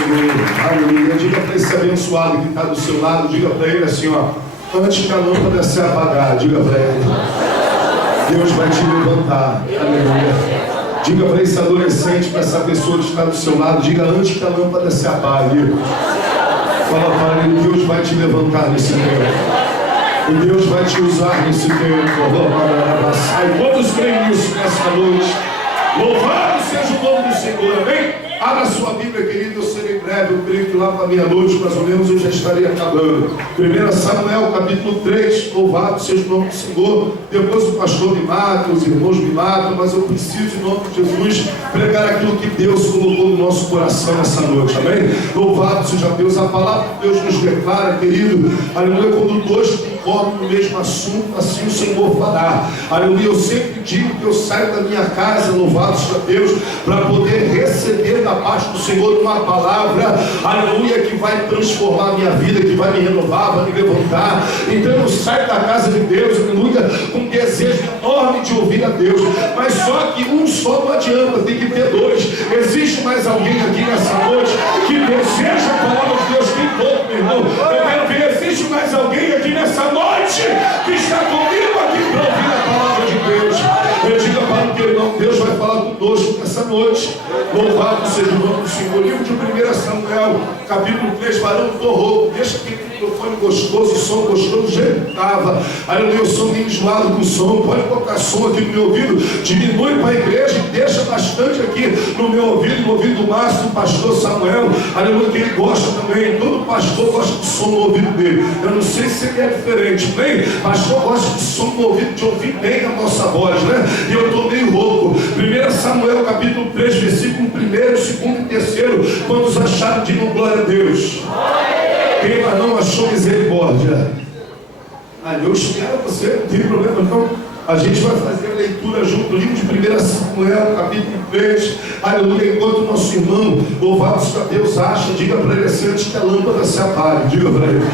Senhor. Aleluia. Diga para esse abençoado que está do seu lado, diga para ele assim, ó, antes que a lâmpada se apagar, diga para ele, Deus vai te levantar. Aleluia. Diga para esse adolescente, para essa pessoa que está do seu lado, diga antes que a lâmpada se apague. Fala para ele, Deus vai te levantar nesse tempo. E Deus vai te usar nesse tempo. E quantos creem nisso nessa noite? Louvado seja o nome do Senhor, amém? Abra sua Bíblia, querido, eu serei breve, eu creio que lá para meia-noite, mais ou menos, eu já estaria acabando. 1 Samuel, capítulo 3, louvado seja o nome do Senhor. Depois o pastor me mata, os irmãos me matam, mas eu preciso, em nome de Jesus, pregar aquilo que Deus colocou no nosso coração nessa noite, amém? Louvado seja Deus, a palavra que Deus nos declara, querido, aleluia, quando dois concordam no mesmo assunto, assim o Senhor fará. Aleluia, eu sempre digo que eu saio da minha casa, louvado seja Deus, para poder receber da parte do Senhor uma palavra, aleluia, que vai transformar a minha vida, que vai me renovar, vai me levantar. Então eu saio da casa de Deus, aleluia, com um desejo enorme de ouvir a Deus, mas só que um só não adianta, tem que ter dois. Existe mais alguém aqui nessa noite que deseja a palavra de Deus? Tem pouco, meu irmão. Eu quero ver, existe mais alguém aqui nessa noite que está comigo aqui para ouvir a palavra de Deus? Eu digo para o teu irmão, Deus vai falar conosco nessa noite. Louvado seja o nome do Senhor. Livro de 1 Samuel, capítulo 3, varão do roubo. Deixa aquele microfone gostoso, o som gostoso, do jeito que estava. Aleluia, eu sou meio enjoado com o som. Pode colocar som aqui no meu ouvido. Diminui para a igreja e deixa bastante aqui no meu ouvido, no ouvido do Márcio, do pastor Samuel. Aleluia, que ele gosta também. Todo pastor gosta de som no ouvido dele. Eu não sei se ele é diferente, bem? Pastor gosta de som no ouvido, de ouvir bem a nossa voz, né? E eu estou meio rouco. 1 Samuel, capítulo 3, versículo 1, 2 e 3, quantos acharam, digam glória a Deus. Quem mas não achou misericórdia? Eu espero você, não tem problema não. A gente vai fazer a leitura junto, livro de 1 Samuel, capítulo 3, aleluia, enquanto o nosso irmão, louvado seja Deus, acha, diga para ele assim, antes que a lâmpada se apague, diga para ele,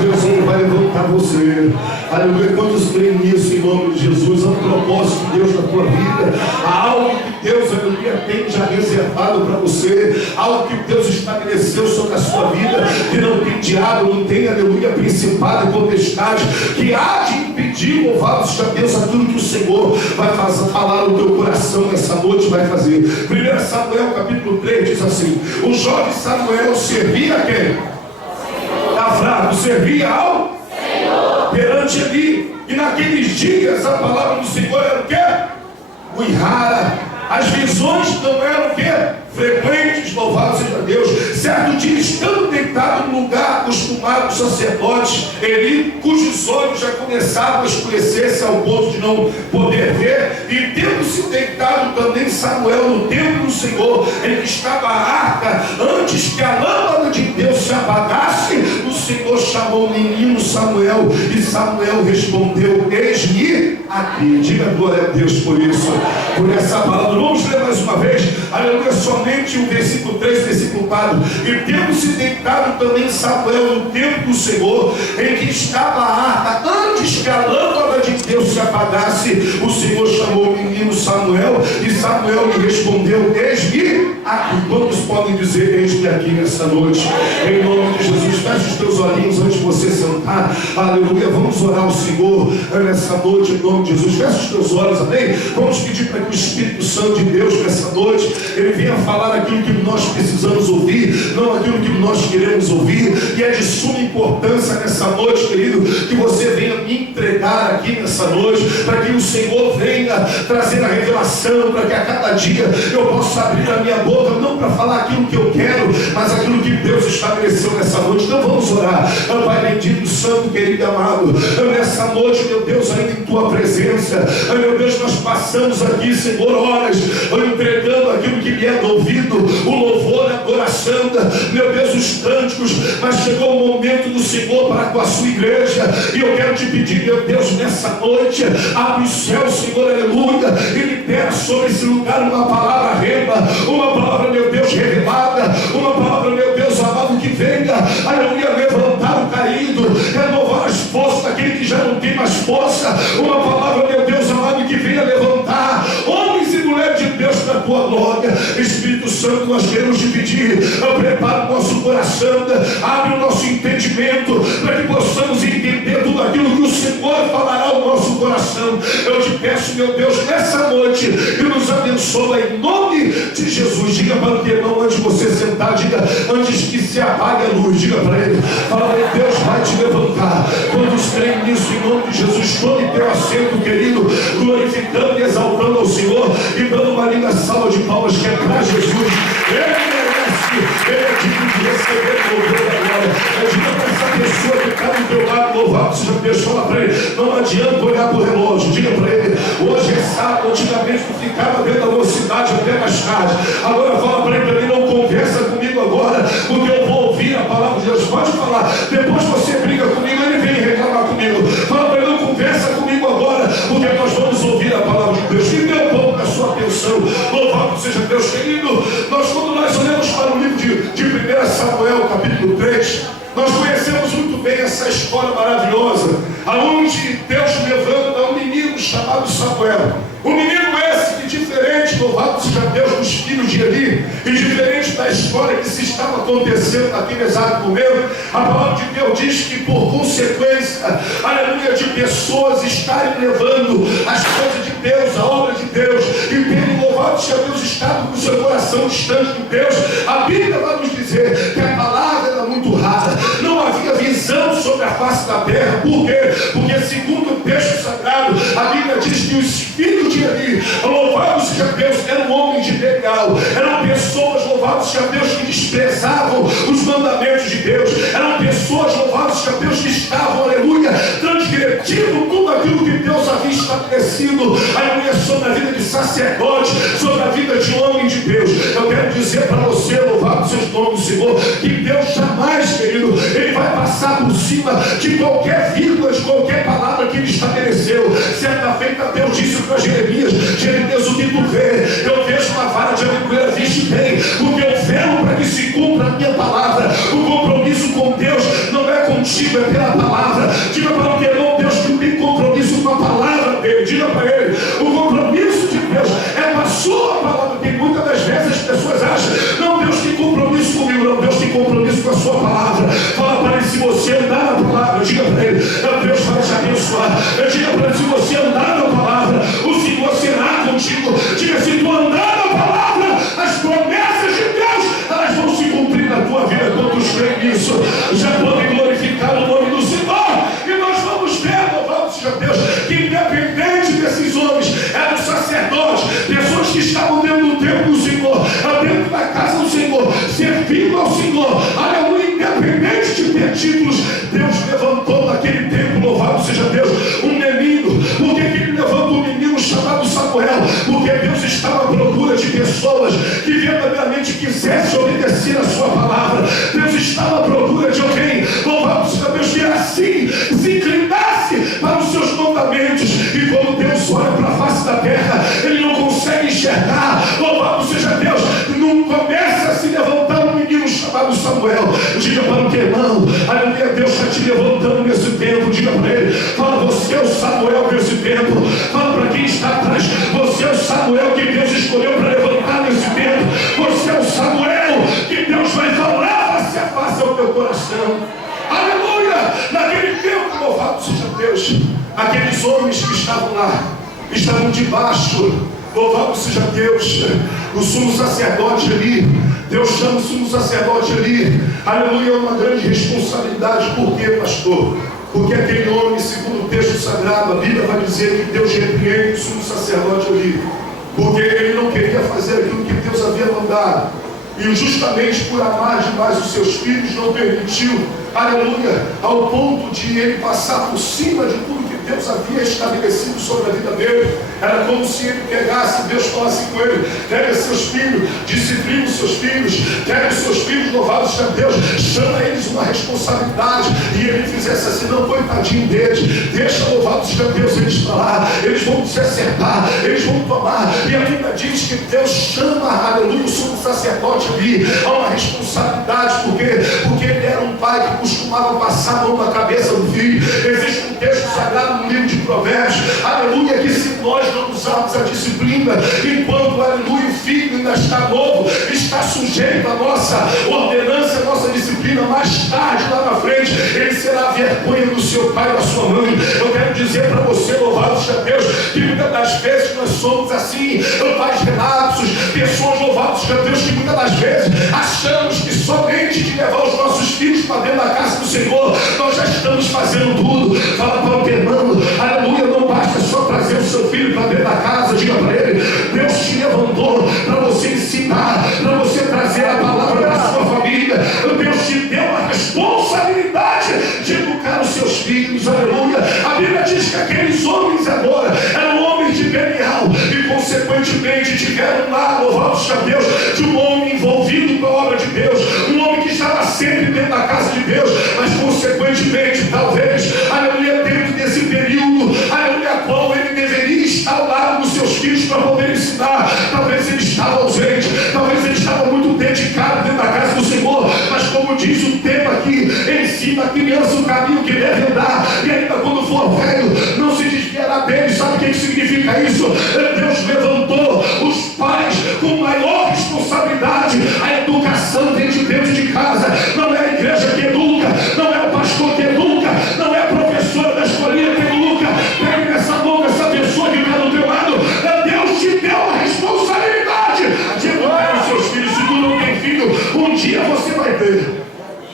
Deus ele vai levantar você, aleluia, quantos creem nisso em nome de Jesus, há um propósito de Deus na tua vida, há algo que Deus, aleluia, tem já reservado para você, algo que Deus estabeleceu sobre a sua vida, que não tem diabo, não tem, aleluia, principado e potestade, que há de impedir, louvado seja Deus, aquilo que o Senhor vai falar no teu coração nessa noite, vai fazer. 1 Samuel capítulo 3 diz assim: o jovem Samuel servia a quem? Está fraco, servia ao Senhor perante Eli. E naqueles dias a palavra do Senhor era o quê? Muito rara. As visões não eram o quê? Frequentes, louvado seja Deus. Certo dia, estando deitado no lugar acostumado do sacerdote Eli, cujos olhos já começavam a escurecer-se ao ponto de não poder ver, e tendo-se deitado também Samuel no templo do Senhor, em que estava a arca, antes que a lâmpada de Deus se apagasse, o Senhor chamou o menino Samuel, e Samuel respondeu: eis-me aqui. Diga glória a Deus por isso, por essa palavra. Vamos ler mais uma vez, aleluia, somente o versículo 3, versículo 4. E tendo-se deitado também Samuel no templo do Senhor, em que estava a arca, antes que a lâmpada de Deus se apagasse, o Senhor chamou o menino Samuel, e Samuel lhe respondeu: eis-me aqui. Quantos podem dizer eis-me aqui nessa noite? Em nome de Jesus, feche os teus olhinhos antes de você sentar, aleluia, vamos orar ao Senhor nessa noite, em nome de Jesus. Feche os teus olhos, amém? Vamos pedir para que o Espírito Santo de Deus nessa noite, ele venha falar aquilo que nós precisamos ouvir, não aquilo que nós queremos ouvir. E é de suma importância nessa noite, querido, que você venha me entregar aqui nessa noite, para que o Senhor venha trazer a revelação, para que a cada dia eu possa abrir a minha boca, não para falar aquilo que eu quero, mas aquilo que Deus estabeleceu nessa noite. Então vamos orar. Pai bendito, santo, querido e amado, nessa noite, meu Deus, ainda em tua presença, meu Deus, nós passamos aqui, Senhor, horas entregando aquilo que lhe é ouvido, o louvor, a adoração, meu Deus, os cânticos, mas chegou o momento do Senhor para com a sua igreja, e eu quero te pedir, meu Deus, nessa noite, abre o céu, Senhor, aleluia, e libera sobre esse lugar uma palavra rema, uma palavra, meu Deus, revelada, uma palavra, meu Deus, amado, que venha, aleluia, levantar o caído, renovar as forças daquele que já não tem mais força, uma palavra, meu Deus, amado, que venha levantar homens e mulheres de Deus para a tua glória. Espírito Espírito Santo, nós queremos te pedir, prepara o nosso coração, abre o nosso entendimento, para que possamos entender tudo aquilo que o Senhor falará ao nosso coração. Eu te peço, meu Deus, nessa noite, que nos abençoa em nome de Jesus. Diga para o teu irmão, antes de você sentar, diga, antes que se apague a luz, diga para ele, fala, Deus vai te levantar. Quando creem nisso, em nome de Jesus, tome teu assento, querido, glorificando e exaltando ao Senhor e dando uma linda salva de palmas que é para Jesus. Ele merece, ele é digno de receber louvor agora. Diga para essa pessoa que está do teu lado, louvado seja Deus, fala para ele, não adianta olhar para o relógio, diga para ele, hoje é sábado, antigamente tu ficava dentro da mocidade até mais tarde, agora fala para ele, não conversa comigo agora, porque eu vou ouvir a palavra de Deus. Pode falar, depois você briga comigo, ele vem reclamar comigo, fala para ele, não conversa comigo agora, porque nós vamos ouvir a palavra de Deus. E dê um pouco da sua atenção, louvado seja Deus, querido. Quando nós olhamos para o livro de 1 Samuel, capítulo 3, nós conhecemos muito bem essa história maravilhosa, aonde Deus levanta um menino chamado Samuel. Um menino esse que, diferente, louvado seja Deus, dos filhos de Eli, e diferente da história que se estava acontecendo naquele exato momento, a palavra de Deus diz que, por consequência, aleluia, de pessoas estarem levando as coisas de Deus, a obra de Deus, e terem, louvado seja Deus, estado com o seu coração distante de Deus, a Bíblia vai nos dizer que a palavra era muito rara, não havia visão sobre a face da terra. Por quê? Porque, segundo o texto sagrado, a Bíblia diz que os filhos de Eli, louvados seja Deus, eram homens de Belial, eram pessoas, louvados seja Deus, que desprezavam os mandamentos de Deus, eram pessoas, louvados seja Deus, que estavam, aleluia, transgredindo tudo aquilo que Deus havia estabelecido, aleluia, sobre a vida de sacerdote, sobre a vida de homem de Deus. Eu quero dizer para você, louvado seja o nome do Senhor, que Deus jamais, querido, Ele vai passar por cima de qualquer vírgula, de qualquer palavra que Ele estabeleceu. Certa feita Deus disse para Jeremias, Jeremias, o que tu vê? Eu vejo uma vara de amendoeira, viste bem, porque eu velo para que se cumpra a minha palavra. O compromisso com Deus não é contigo, é pela palavra. Diga para o teu irmão, Deus que tem compromisso com a palavra dele. Diga para ele, o compromisso de Deus é com a sua palavra. Tem muitas das vezes as pessoas acham, não, Deus tem compromisso comigo, não, Deus tem compromisso com a sua palavra. Fala para ele, se você andar na palavra, diga para ele, Deus vai te abençoar. Diga para ele, se você andar na palavra, o Senhor será contigo. Diga, se tu andar na palavra, as promessas de Deus, elas vão se cumprir na tua vida. Quantos creem nisso? Já podem glorificar o nome do Senhor. E nós vamos ver, louvado seja Deus, que independente desses homens, eram sacerdotes, pessoas que estavam dentro do templo do Senhor, dentro da casa do Senhor, servindo ao Senhor, aleluia, independente de ter títulos, Deus levantou naquele tempo, louvado seja Deus, um menino. Por que ele levantou um menino chamado Samuel? Porque Deus estava à procura de pessoas que verdadeiramente quisessem obedecer a sua palavra. Deus estava à procura de alguém, louvado seja Deus, que assim se inclinasse para os seus mandamentos. E quando Deus olha para a face da terra, ele não consegue enxergar, louvado seja Deus, não começa a se levantar um menino chamado Samuel. Diga para o teu irmão, aleluia, Deus está te levantando nesse tempo. Diga para ele, fala, você é o Samuel desse tempo. Fala para quem está atrás, você é o Samuel que Deus escolheu para levantar nesse tempo. Você é o Samuel que Deus vai falar face a face ao teu coração. Aleluia! Naquele tempo, louvado seja Deus, aqueles homens que estavam lá, estavam debaixo, louvado seja Deus, o sumo sacerdote ali. Deus chama o sumo sacerdote ali, aleluia, é uma grande responsabilidade. Por quê, pastor? Porque aquele homem, segundo o texto sagrado, a Bíblia vai dizer que Deus repreende o sumo sacerdote ali, porque ele não queria fazer aquilo que Deus havia mandado, e justamente por amar demais os seus filhos, não permitiu, aleluia, ao ponto de ele passar por cima de tudo que Deus havia estabelecido sobre a vida dele. Era como se ele pegasse, Deus falasse com ele, pega seus filhos, disciplina os seus filhos, pega os seus filhos, louvados seja Deus, chama eles uma responsabilidade, e ele fizesse assim, não, coitadinho deles, deixa, louvado seja Deus, eles falar, eles vão se acertar, eles vão tomar. E a Bíblia diz que Deus chama, aleluia, o sumo sacerdote ali a uma responsabilidade. Por quê? Porque ele era um pai que costumava passar a mão na cabeça do filho. Existe um texto sagrado no livro de Provérbios, aleluia, que se nós não usarmos usarmos a disciplina enquanto, aleluia, o filho ainda está novo, está sujeito à nossa ordenança, à nossa disciplina. Mais tarde, lá na frente, ele será a vergonha do seu pai e da sua mãe. Eu quero dizer para você, louvado seja Deus, que muitas das vezes nós somos assim, pais relapsos, pessoas, louvados seja Deus, que muitas das vezes achamos que somente de levar os nossos filhos para dentro da casa do Senhor, nós já estamos fazendo tudo. Fala para o teu irmão, aleluia, não basta só trazer o seu filho para dentro da casa. Diga para ele, Deus te levantou para você ensinar, para você trazer a palavra para a sua família. Deus te deu a responsabilidade de educar os seus filhos, aleluia. A Bíblia diz que aqueles homens agora eram homens de Belial e consequentemente tiveram lá, louvado seja Deus, de um homem envolvido com a obra de Deus, um homem que estava sempre dentro da casa de Deus, mas consequentemente, talvez, aleluia, dentro desse período, aleluia, a qual ele deveria estar ao lado dos seus filhos para poder ensinar, talvez ele estava ausente, talvez ele estava muito dedicado dentro da casa do Senhor, mas como diz o tema aqui, ensina a criança o caminho que deve andar, e ainda quando for velho, não se desviará dele. Sabe o que significa isso? Deus levantou os pais com maior responsabilidade. A educação vem de dentro de casa, não é a igreja que educa, não é o pastor que educa, não é a professora da escolinha que educa. Pegue nessa mão essa pessoa que está do teu lado. Deus te deu a responsabilidade de educar os seus filhos. Se tu não tem filho, um dia você vai ter.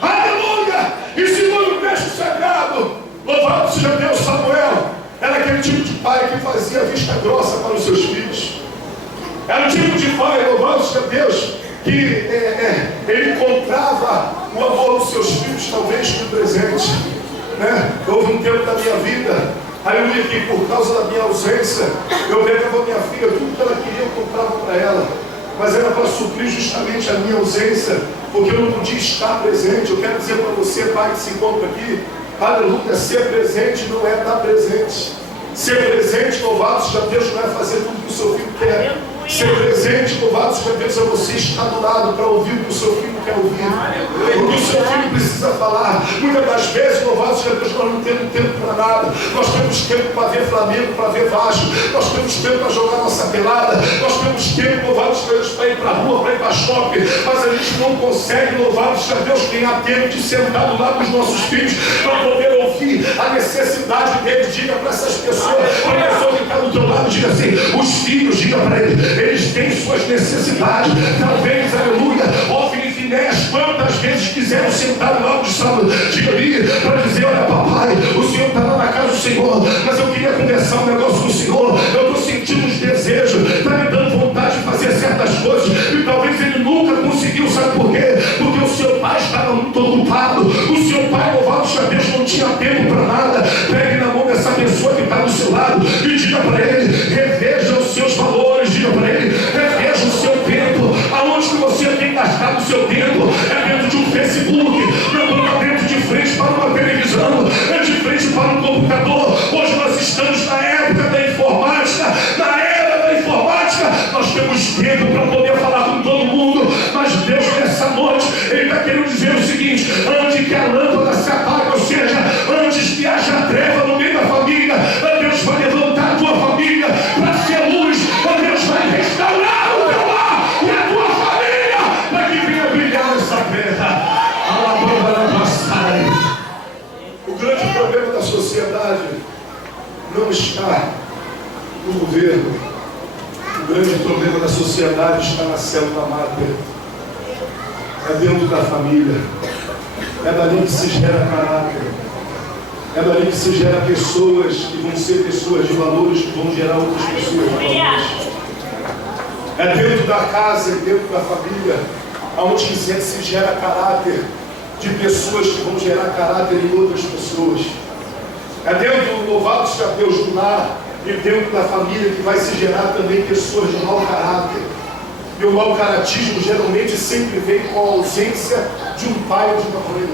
Aleluia! E segundo o texto sagrado, louvado seja Deus, Samuel era aquele tipo de pai que fazia vista grossa para os seus filhos. Era o tipo de pai, louvado seja Deus, que ele encontrava o amor dos seus filhos, talvez no presente. Houve um tempo da minha vida, aleluia, que por causa da minha ausência, eu pegava minha filha, tudo que ela queria eu comprava para ela, mas era para suprir justamente a minha ausência, porque eu não podia estar presente. Eu quero dizer para você, pai que se encontra aqui, aleluia, ser presente não é dar presente. Ser presente, louvado seja Deus, não é fazer tudo que o seu filho quer. Ser presente, louvado seja Deus, é você estar do lado para ouvir o que o seu filho quer ouvir, o que o seu filho precisa falar. Muitas das vezes, louvado seja Deus, nós não temos tempo para nada. Nós temos tempo para ver Flamengo, para ver Vasco, nós temos tempo para jogar nossa pelada, nós temos tempo, louvado seja Deus, para ir para a rua, para ir para shopping, mas a gente não consegue, louvado seja Deus, ganhar tempo de sentar do lado dos nossos filhos para poder ouvir a necessidade deles. Diga para essas pessoas, para a pessoa que está do teu lado, diga assim, os filhos, diga para eles têm suas necessidades. Talvez, aleluia, Ófine e Finéias, quantas vezes quiseram sentar do lado de Samuel, diga ali, para dizer, olha papai, o Senhor está lá na casa do Senhor, mas eu queria conversar um negócio com o Senhor, eu estou sentindo uns desejos, está me dando vontade de fazer certas coisas, e talvez ele nunca conseguiu. Sabe por quê? Porque o seu pai estava muito ocupado, o seu pai, louvado seja Deus, não tinha tempo para nada. Pegue na mão dessa pessoa que está do seu lado e diga para ele, reveja os seus valores. Diga para ele, reveja o seu tempo. Aonde que você tem gastado o seu tempo? É dentro de um Facebook, não é dentro de frente para uma televisão, é de frente para um computador. Hoje nós estamos na época da informática, na era da informática. Nós temos tempo para poder falar com todo mundo, mas Deus nessa noite, Ele está querendo dizer o seguinte: antes que a lâmpada se apague, ou seja, antes que haja treva no meio da família, Deus vai levantar a tua família para ser luz. Deus vai restaurar o teu lar e a tua família para que venha brilhar nessa terra. O grande problema da sociedade não está no governo. O grande problema da sociedade está na célula máter. É dentro da família. É dali que se gera caráter. É dali que se gera pessoas que vão ser pessoas de valores, que vão gerar outras pessoas de valores. É dentro da casa e dentro da família onde se gera caráter de pessoas que vão gerar caráter em outras pessoas. É dentro, louvado seja Deus, do lar e dentro da família que vai se gerar também pessoas de mau caráter. E o mau caratismo geralmente sempre vem com a ausência de um pai ou de uma mãe.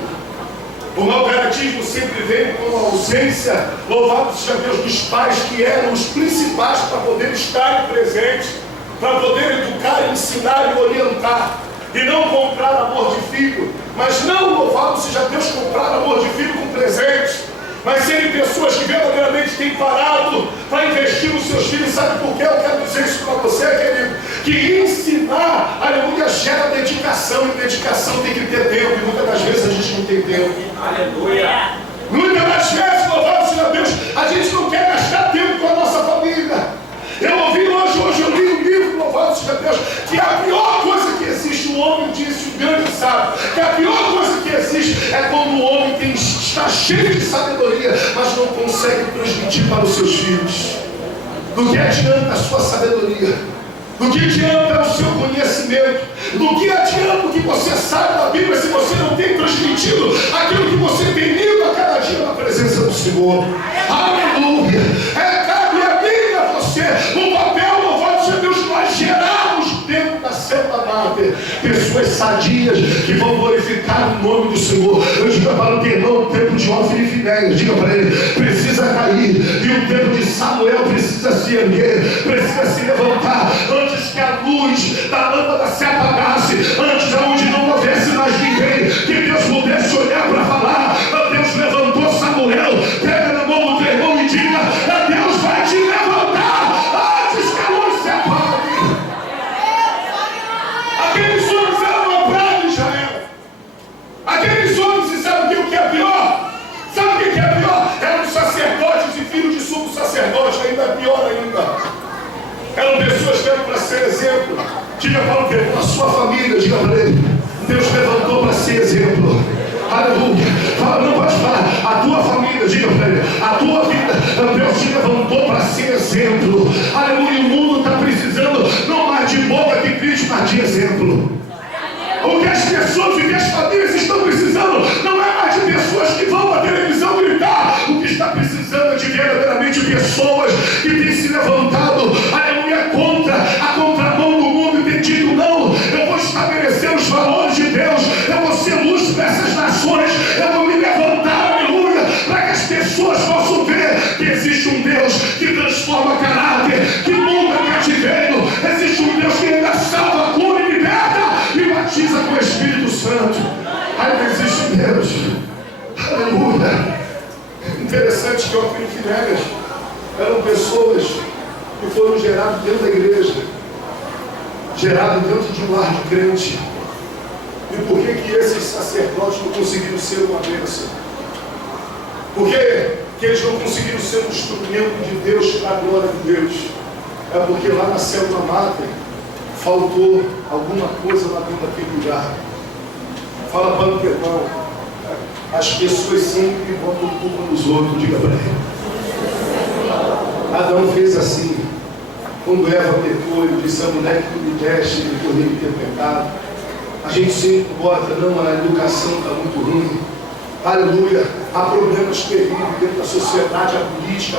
O mau caratismo sempre vem com a ausência, louvado seja Deus, dos pais que eram os principais para poder estar presentes, para poder educar, ensinar e orientar. E não comprar amor de filho, mas não, louvado seja Deus, comprar amor de filho com presente. mas serem pessoas que verdadeiramente têm parado para investir nos seus filhos. Sabe por quê? Eu quero dizer isso para você, querido, que ensinar, aleluia, gera dedicação, e dedicação tem que ter tempo, e muitas das vezes a gente não tem tempo. Aleluia! Muitas das vezes, louvado seja Deus, a gente não quer gastar tempo com a nossa família. Eu ouvi hoje eu li um livro, louvado seja Deus, que a pior coisa que existe, o homem disse, o grande sábio, que a pior coisa que existe é quando o homem está cheio de sabedoria, mas não consegue transmitir para os seus filhos. Do que adianta a sua sabedoria? Do que adianta o seu conhecimento? Do que adianta o que você sabe da Bíblia se você não tem transmitido aquilo que você tem lido a cada dia na presença do Senhor? Aleluia! Cabe a mim e a você o papel, louvado seja Deus, nós gerarmos dentro da Santa Mata pessoas sadias que vão glorificar o nome do Senhor. Eu digo para o teu irmão, o tempo de Hófini e Finéias, diga para ele, precisa cair, e o tempo de Samuel precisa se erguer, precisa se levantar, antes que a luz da lâmpada se apagasse, antes aonde não houvesse mais ninguém, que Deus pudesse olhar para falar. Deus levantou Samuel. Pega na mão do teu irmão e diga, Deus vai te levantar antes que a luz se apague. Aqueles homens eram lobrados de Israel. Aqueles homens, e sabe o que é pior? Sabe o que é pior? Eram sacerdotes e filhos de sumo sacerdote, ainda pior ainda. Eram pessoas que eram para ser exemplo. Diga para o teu irmão, a sua família, diga para ele, Deus levantou para ser exemplo. Aleluia. Fala, não pode falar. A tua família, diga para ele, a tua vida, Deus te levantou para ser exemplo. Aleluia. O mundo está precisando não mais de boca que Cristo, mas de exemplo. O que as pessoas e que as famílias estão precisando não é mais de pessoas que vão para a televisão gritar. O que está precisando é de verdadeiramente pessoas que têm se levantado, aleluia, contra a contramão do mundo e têm dito, não, eu vou estabelecer os valores de Deus, eu vou ser luz para essas nações, eu vou me levantar, aleluia, para que as pessoas possam ver que existe um Deus que transforma caráter, que muda cativeiro, existe um Deus que ainda salva, cura e liberta e batiza com o Espírito Santo. Ainda existe um Deus. Aleluia. Interessante que Hófini e Finéias eram pessoas que foram geradas dentro da igreja, geradas dentro de um lar de crente. E por que esses sacerdotes não conseguiram ser uma bênção? Por que eles não conseguiram ser um instrumento de Deus para a glória de Deus? É porque lá na Santa Mata faltou alguma coisa lá dentro daquele lugar. Fala para o teu irmão, as pessoas sempre botam culpa nos outros, diga para ele. Adão fez assim. Quando Eva pecou, ele disse, a mulher que tu me deste, ele poderia ter pecado. A gente sempre bota, não, a educação está muito ruim. Aleluia. Há problemas terríveis dentro da sociedade, a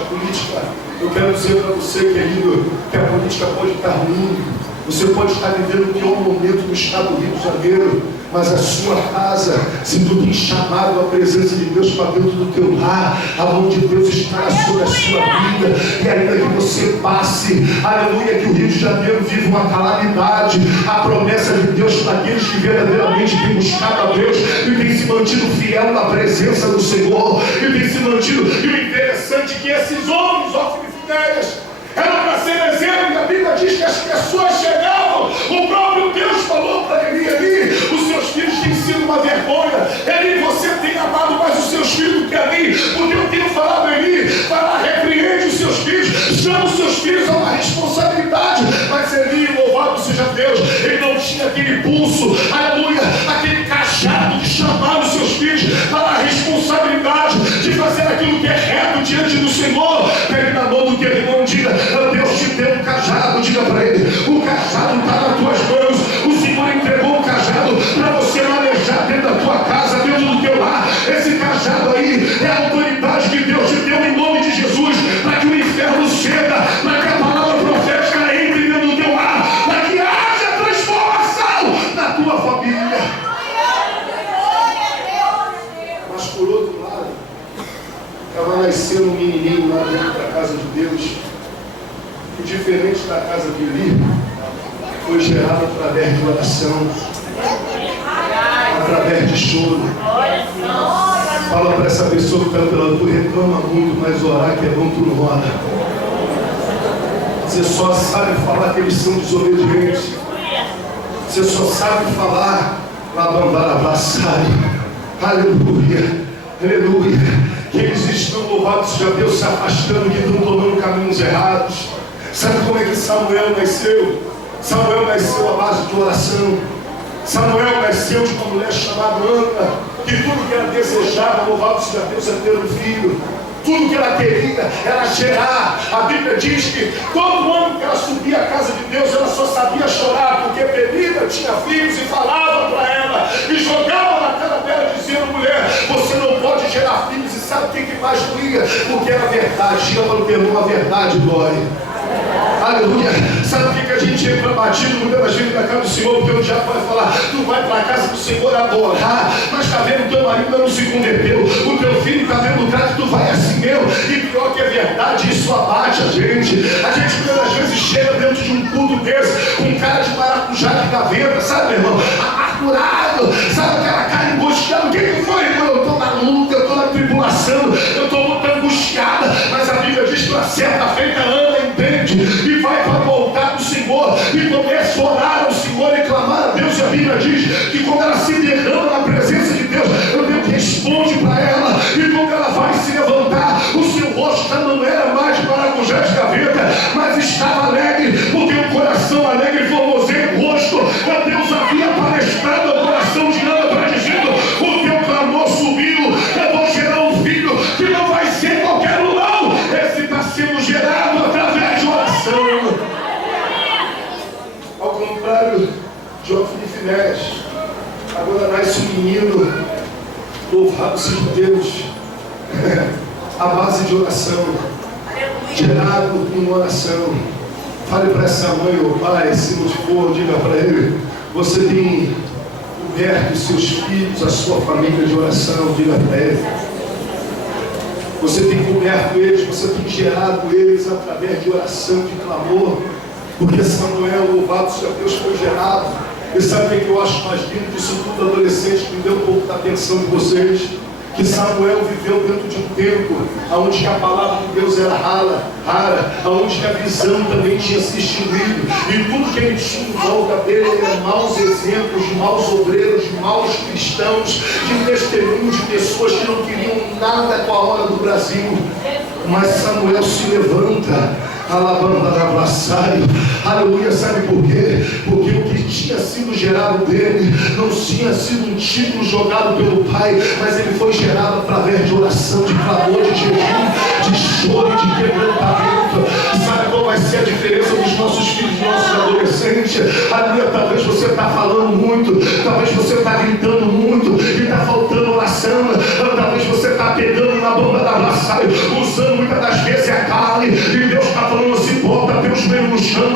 política. Eu quero dizer para você, querido, que a política pode estar ruim. Você pode estar vivendo o pior momento no estado do Rio de Janeiro, mas a sua casa, se tu tem chamado a presença de Deus para dentro do teu lar, a mão de Deus está sobre a sua vida, e ainda que você passe, aleluia, que o Rio de Janeiro vive uma calamidade, a promessa de Deus para aqueles que verdadeiramente têm buscado a Deus e têm se mantido fiel na presença do Senhor, e têm se mantido. E o interessante é que esses homens, Hófini e Finéias, eram para ser exemplo. A Bíblia diz que as pessoas chegavam, o próprio Deus falou para Eli, os seus filhos têm sido uma vergonha. Eli, você tem amado mais os seus filhos do que a mim, porque eu tenho falado a Eli, fala, repreende os seus filhos, chama os seus filhos a uma responsabilidade. Mas Eli, louvado seja Deus, ele não tinha aquele pulso, aleluia, aquele cajado de chamar os seus filhos para a responsabilidade de fazer aquilo que é reto diante do Senhor. Pegue na mão do teu irmão, diga, Deus te deu um cajado, diga para ele, o cajado está nas tuas mãos, o Senhor entregou o cajado para você manejar dentro da tua casa, dentro do teu lar. Esse cajado aí é a autoridade que Deus te deu em nome de Jesus, para que o inferno ceda, para que a palavra profética entre dentro do teu lar, para que haja transformação na tua família. Mas por outro lado, estava nascendo um menininho lá dentro da casa de Deus, que diferente da casa de Eli, foi gerado através de oração, através de choro, Fala para essa pessoa que está do lado, tu reclama muito, mas orar que é bom, tu não ora. Você só sabe falar que eles são desobedientes. Você só sabe falar labambarabassai. Aleluia, aleluia. Que eles estão, louvados já Deus, se afastando, que estão tomando caminhos errados. Sabe como é que Samuel nasceu? Samuel nasceu à base de oração. Samuel nasceu de uma mulher chamada Ana, que tudo que ela desejava, louvado seja Deus, é ter um filho. Tudo que ela queria era gerar. A Bíblia diz que todo ano que ela subia à casa de Deus, ela só sabia chorar, porque Penina tinha filhos e falava para ela, e jogava na cara dela, dizendo: mulher, você não pode gerar filhos. E sabe o que mais doía? Porque era verdade. Diga para o teu irmão, a verdade dói. Aleluia. Sabe o que a gente entra batido muitas das vezes na casa do Senhor? Porque o diabo vai falar: tu vai para a casa do Senhor adorar, mas está vendo, teu marido não se converteu, o teu filho está vendo o trato, tu vai assim mesmo. E pior que é verdade, isso abate a gente. A gente muitas das vezes chega dentro de um culto desse com cara de maracujá de gaveta, sabe, meu irmão? Amargurado, sabe aquela cara angustiada. O que foi, irmão? Eu estou na luta, eu estou na tribulação, eu estou muito angustiada. Mas a Bíblia diz que uma certa feita anda, entende, e vai para o altar do Senhor e começa a orar ao Senhor e clamar a Deus. E a Bíblia diz que quando ela se derrama na presença de Deus, Deus responde para ela, e quando ela vai se levantar, o seu rosto já não era mais de maracujá de gaveta, mas estava alegre, porque o coração alegre formoseia o rosto. Deus havia palestrado ao coração de Ana para dizendo: o teu clamor subiu, eu vou gerar um filho que não vai ser qualquer um, não. Esse está sendo gerado através de oração. Ao contrário de Ofni e Finés, agora nasce um menino, louvado seja Deus, a base de oração, gerado em oração. Fale para essa mãe ou pai, se não for, diga para ele: você tem coberto os seus filhos, a sua família de oração, diga para ele. Você tem coberto eles, você tem gerado eles através de oração, de clamor, porque Samuel, louvado seja Deus, foi gerado. E sabe o que eu acho mais lindo disso tudo, adolescente, que me deu um pouco da atenção de vocês? Que Samuel viveu dentro de um tempo onde a palavra de Deus era rara, onde a visão também tinha se extinguido, e tudo que ele tinha em volta dele eram maus exemplos, de maus obreiros, de maus cristãos, de testemunhos de pessoas que não queriam nada com a hora do Brasil. Mas Samuel se levanta, alabambarabassai, aleluia. Sabe por quê? Porque o que tinha sido gerado dele não tinha sido um título jogado pelo pai, mas ele foi gerado através de oração, de clamor, de jejum, de choro, de quebrantamento. Sabe qual vai ser a diferença dos nossos filhos, dos nossos adolescentes? Aleluia. Talvez você está falando muito, talvez você está gritando muito e está faltando oração, talvez você está pegando na bomba da baçaia, usando muitas das vezes a carne, e Deus está falando assim: bota teu joelho no chão,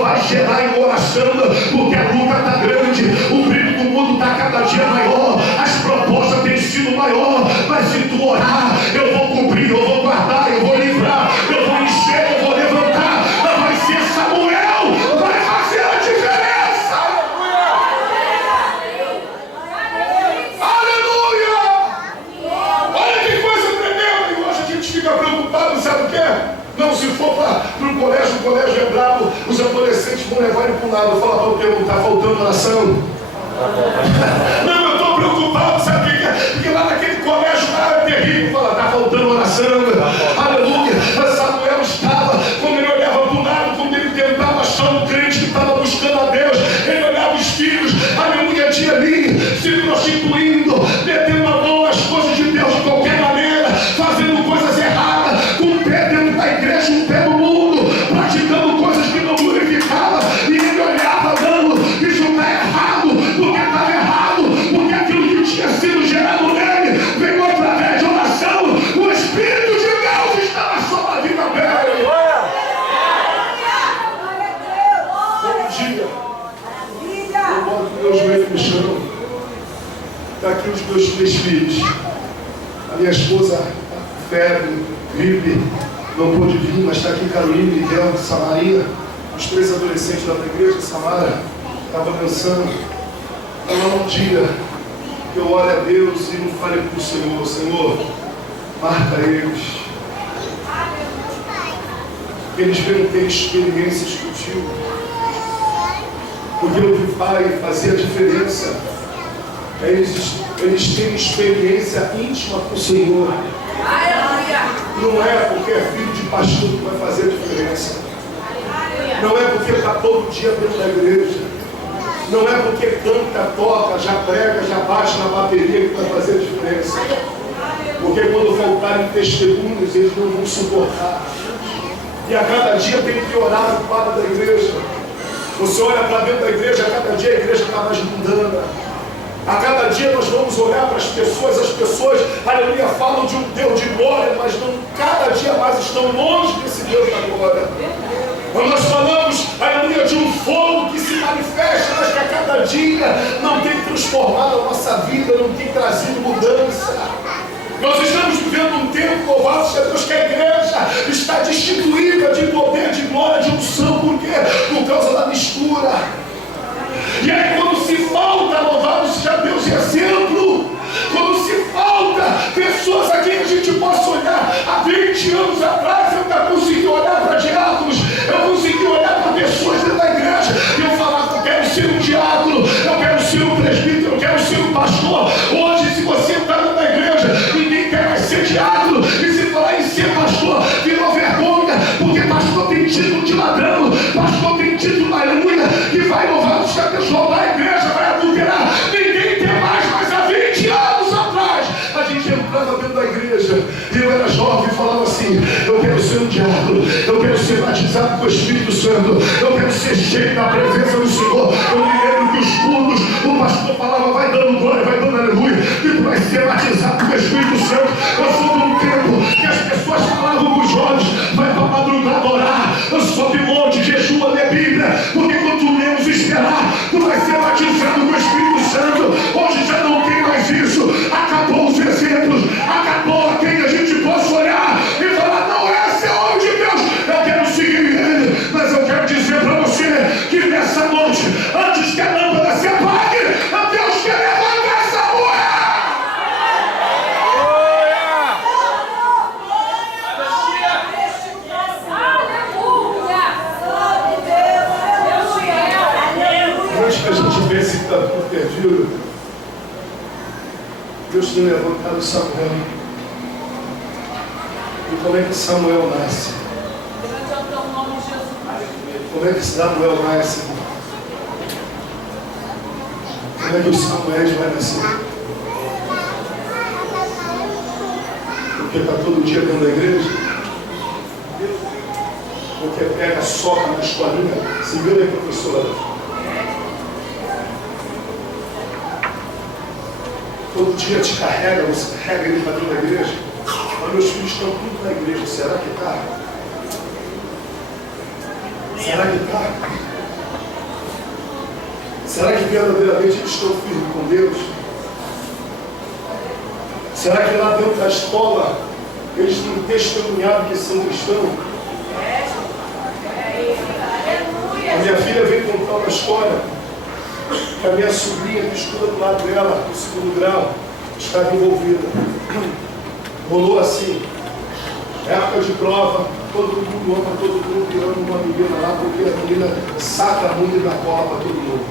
vai gerar em oração, porque a luta está grande, o brilho do mundo está cada dia maior, as propostas têm sido maior, mas se tu orar, eu vou cumprir, eu vou guardar, eu vou livrar, eu vou encher, eu vou levantar. Vai ser Samuel, vai fazer a diferença. Aleluia! Olha que coisa tremenda. E hoje a gente fica preocupado, sabe o que é? Não, se for para o colégio é bravo, os adolescentes vão levar ele para um lado. Fala para o teu, está faltando oração. Não, eu estou preocupado, sabe o que é? Porque lá naquele colégio lá é terrível. Fala, está faltando oração. Aleluia. Mas Samuel estava, quando ele olhava para o lado, quando ele tentava achar um crente que estava buscando a Deus, ele olhava os filhos, aleluia, dia ali, se prostituindo, metendo a mão nas coisas de Deus de qualquer maneira, fazendo coisas erradas, com o pé dentro da igreja, um pé no mundo, praticando coisas que não glorificavam, e ele olhava, não, isso está errado, porque estava errado, porque aquilo que tinha sido gerado nele veio através de oração. O Espírito de Deus estava sobre a vida dele. Bom dia. Eu boto meus joelhos no chão. Está aqui os meus 3 filhos. A minha esposa, febre, gripe, não pôde vir, mas está aqui Carolina, Miguel, Samaria, os 3 adolescentes da igreja, Samara, estava dançando. Estava um dia, que eu ore a Deus e não fale para o Senhor, Senhor, marca eles. Eles venham ter experiências contigo. Porque o que fazia a diferença é eles terem experiência íntima com o Senhor. Não é porque é filho de pastor que vai fazer a diferença. Não é porque está todo dia dentro da igreja. Não é porque canta, toca, já prega, já bate na bateria que vai fazer a diferença. Porque quando faltarem testemunhos, eles não vão suportar. E a cada dia tem que orar no quadro da igreja. Você olha para dentro da igreja, a cada dia a igreja está mais mundana. A cada dia nós vamos olhar para as pessoas, aleluia, falam de um Deus de glória, mas não, cada dia mais estão longe desse Deus da glória. Nós falamos, aleluia, de um fogo que se manifesta, mas que a cada dia não tem transformado a nossa vida, não tem trazido mudança. Nós estamos vivendo um tempo, louvado seja Deus, que a igreja está destituída de poder, de glória, de unção. Por quê? Por causa da mistura. E aí quando se falta, louvado seja Deus, exemplo, quando se falta pessoas a quem a gente possa olhar, há 20 anos atrás eu ainda consegui olhar para diáconos, eu consegui olhar para pessoas dentro da igreja, e eu falava, eu quero ser um diácono, eu quero ser um presbítero, eu quero ser um pastor. Hoje, se você está dentro da igreja, ninguém quer mais ser diácono, e se falar em ser pastor, virou vergonha, porque pastor tem título de ladrão, pastor tem título, aleluia, que vai louvar os cabelos, roubar a igreja, vai adulterar. Ninguém tem mais, mas há 20 anos atrás a gente entrava dentro da igreja e eu era jovem e falava assim, eu quero ser um diácono, eu quero ser batizado com o Espírito Santo, eu quero ser cheio da presença do Senhor. Eu me lembro que os cultos, o pastor falava, vai dando glória, vai dando aleluia, que tu vai ser batizado com o Espírito Santo. Eu sou de um tempo que as pessoas falavam com os jovens, vai para a madrugada orar, eu sobe monte, jejua, lê Bíblia, porque quando tu menos esperar, tu vai ser batizado com o Espírito Santo. Hoje já não tem mais isso, acabou os exemplos, acabou a quem a gente possa olhar e falar, não, esse é o homem de Deus, eu quero seguir ele. Mas eu quero dizer para você que nessa noite, antes que a lâmpada se apague, Deus quer levantar essa rua. Antes que a gente pense que está tudo perdido, Deus tem levantado Samuel. E como é que Samuel nasce? Como é que Samuel nasce? Como é que os Samuéis vai nascer? Porque está todo dia dentro da igreja? Porque pega, soca na escolinha? Se vira aí, professora. Todo dia te carrega, você carrega ele para dentro da igreja. Mas meus filhos estão tudo na igreja. Será que está? Será que está? Será que verdadeiramente eles estão firmes com Deus? Será que lá dentro da escola eles têm testemunhado que são cristãos? A minha filha veio contar uma história que a minha sobrinha que estuda do lado dela, no segundo grau, estava envolvida. Rolou assim, época de prova, todo mundo ama todo mundo e ama uma menina lá, porque a menina saca muito e dá cola para todo mundo.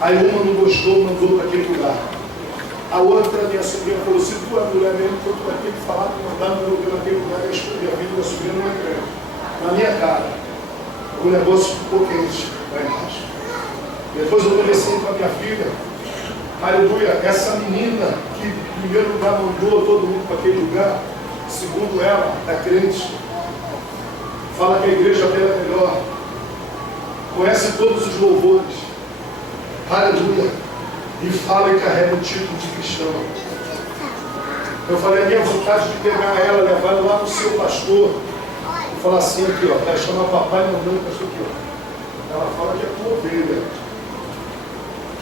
Aí uma não gostou, mandou para aquele lugar. A outra, minha sobrinha, falou, se tu é mulher mesmo, tu vai ter que falar, mandar no meu lugar naquele lugar, e a vida da sobrinha não é crente. Na minha cara, o negócio ficou quente lá embaixo. Depois eu conversei com a minha filha, aleluia, essa menina que em primeiro lugar mandou todo mundo para aquele lugar, segundo ela, é crente, fala que a igreja dela é melhor, conhece todos os louvores, aleluia, e fala e carrega o título de cristão. Eu falei, a minha vontade de pegar ela, levar ela lá no seu pastor, e falar assim aqui, ó, vai chamar papai e mamãe, pastor aqui, ó. Ela fala que é tua ovelha.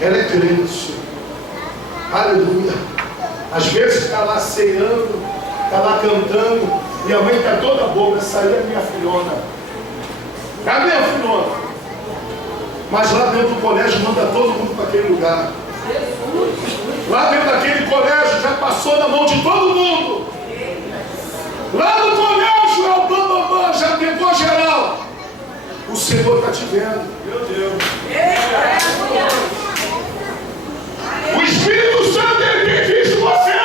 Ela é crente. Aleluia. Às vezes está lá ceando, está lá cantando, e a mãe está toda boa, essa aí é minha filhona. Cadê a filhona? Mas lá dentro do colégio manda todo mundo para aquele lugar. Lá dentro daquele colégio já passou na mão de todo mundo. Lá no colégio é o bambambam, já pegou geral. O Senhor está te vendo. Meu Deus. O Espírito Santo ele tem visto você.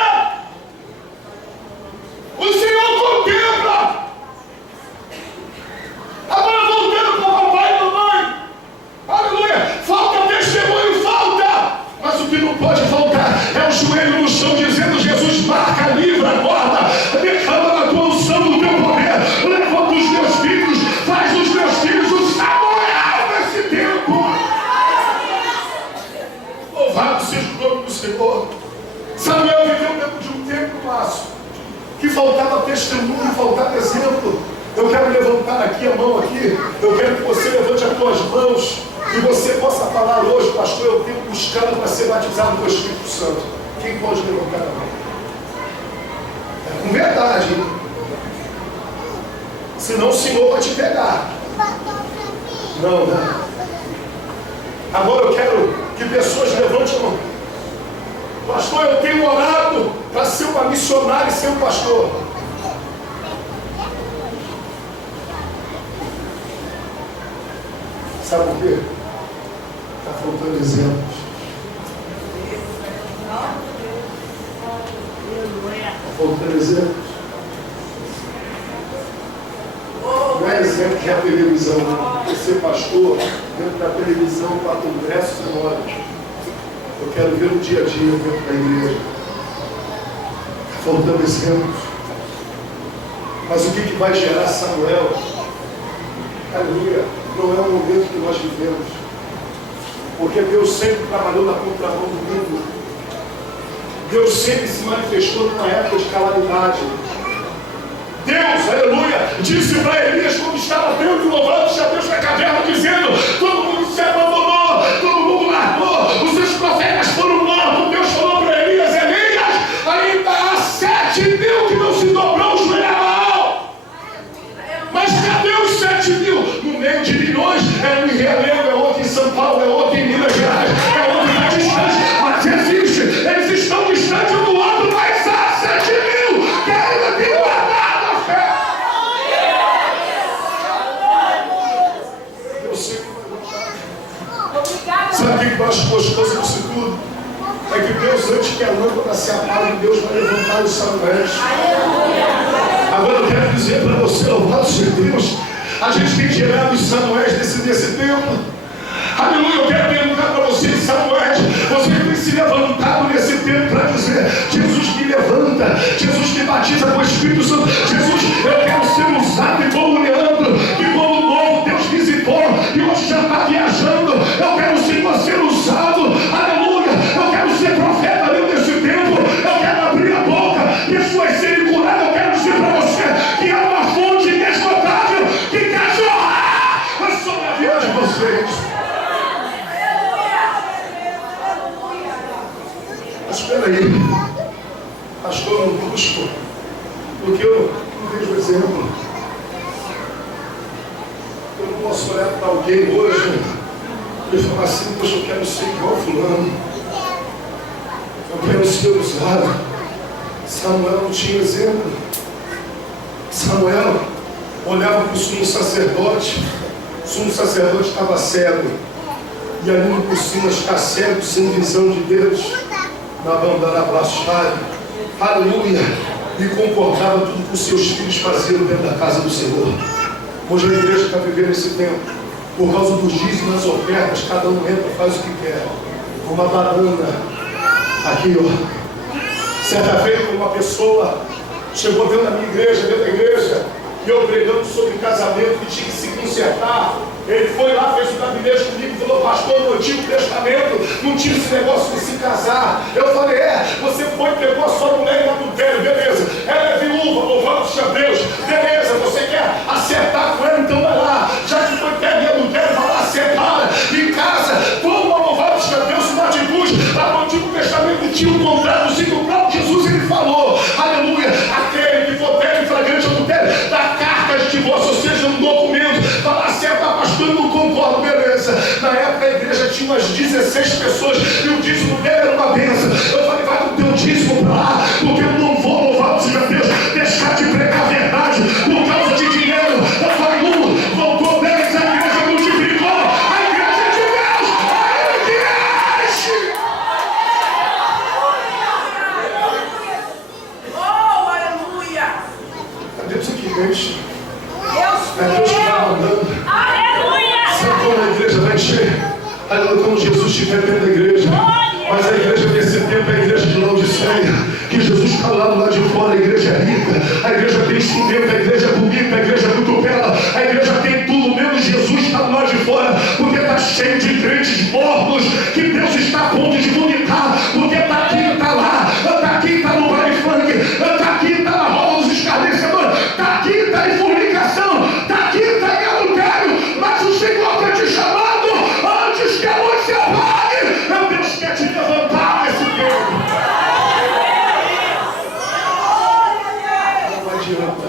O Senhor contempla. Agora voltando para o papai e mamãe. Aleluia. Falta testemunho, falta. Mas o que não pode faltar é o joelho no chão dizendo: Jesus, marca, livra, guarda, derrama na tua unção, no teu poder, levanta os meus filhos, faz dos meus filhos o Samuel nesse tempo. Louvado seja o nome do Senhor. Samuel viveu dentro de um tempo, Márcio, que faltava testemunho, faltava exemplo. Eu quero levantar aqui a mão aqui, eu quero que você levante as tuas mãos e você possa falar hoje: pastor, eu tenho buscado para ser batizado com o Espírito Santo. Quem pode levantar a mão? É com verdade, hein? Senão o Senhor vai te pegar. Não, não. Agora eu quero que pessoas levantem a mão. Pastor, eu tenho orado para ser uma missionária e ser um pastor. Sabe por quê? Está faltando exemplos. Está faltando exemplos. Não é exemplo que é a televisão. Porque ser pastor dentro da televisão, para congresso, você não olha. Eu quero ver no dia a dia dentro da igreja. Está faltando exemplos. Mas o que vai gerar Samuel? Aleluia. Não é o momento que nós vivemos. Porque Deus sempre trabalhou na contramão do mundo. Deus sempre se manifestou numa época de calamidade. Deus, aleluia, disse para Elias quando estava dentro louvando a Deus na caverna, dizendo: todo mundo se abandonou, todo mundo largou, os seus profetas foram mortos. Deus falou para Elias: Elias, ainda há 7.000 que não se dobrou o joelho a Baal. Mas cadê os 7.000? No meio de milhões, é um em Realengo, é outro em São Paulo, é outro em Minas Gerais, é outro está distante, mas existe. Eles estão distantes um do outro, mas há 7.000 que ainda tem guardado a fé. Eu sei que vai voltar. Sabe o que eu acho gostoso disso tudo? É que Deus, antes que a lâmpada se apague, Deus vai levantar os Samuéis. Agora eu quero dizer para você, louvado seja Deus, a gente tem gerado os Samuéis nesse tempo. Aleluia, eu quero perguntar para você, Samuéis, você tem se levantado nesse tempo para dizer: Jesus me levanta, Jesus me batiza com o Espírito Santo, Jesus, eu quero ser usado e como Leandro, e como novo Deus visitou, e hoje já está viajando, eu quero ser usado, aleluia, eu quero ser profeta dentro desse tempo, eu quero abrir a boca, pessoas serem curadas, eu quero dizer para você que há uma fonte inesgotável que quer jorrar sobre a vida de vocês. Mas espera aí, pastor, eu não busco, porque eu não vejo exemplo. Eu não posso olhar para alguém hoje e falar assim: poxa, eu quero ser igual fulano, eu quero ser usado. Samuel não tinha exemplo. Samuel olhava para o sumo sacerdote estava cego, e ali por cima está cego, sem visão de Deus, na banda da blasfada, aleluia, e concordava tudo que os seus filhos faziam dentro da casa do Senhor. Hoje a igreja está vivendo esse tempo, por causa dos dízimos e das ofertas, cada um entra e faz o que quer. Uma banana, aqui ó, certa vez uma pessoa chegou dentro da minha igreja, dentro da igreja, e eu pregando sobre casamento que tinha que se consertar. Ele foi lá, fez um gabinete comigo e falou: pastor, no Antigo Testamento não tinha esse negócio de se casar. Eu falei: você foi e pegou a sua mulher em adultério, beleza, ela é viúva, louvado-se a Deus, beleza, você quer acertar com ela, então vai lá, já que foi pego em adultério, vai lá, separa, em casa, toma, louvado-se a Deus, uma atitude. Lá no Antigo Testamento tinha um contrato, assim que o próprio Jesus ele falou, aleluia, aquele que for pego em flagrante adultério, dá carta de divórcio, ou seja, um documento, fala: acerta, pastor, eu não concordo, beleza. Na época a igreja tinha umas 16 pessoas e o dízimo dele era uma bênção. Eu falei: É Deus que está mandando. Sabe como a igreja vai encher? Aleluia, quando Jesus estiver dentro da igreja. Mas a igreja desse tempo é a igreja de Laodiceia. Que Jesus está lá do lado de fora. A igreja é rica, a igreja tem instrumento, a igreja é bonita, a igreja é muito bela, a igreja tem tudo, menos Jesus está do lado de fora. Porque está cheio de crentes mortos que Deus está a ponto de vomitar. Porque está aqui e está lá, está aqui e está no baile funk, está aqui e está na roda dos escarnecedores, está aqui e está em fornicação, está aqui e está em adultério. Mas o Senhor está te chamando antes que a luz se apague. Meu Deus quer te levantar nesse tempo. Não adianta.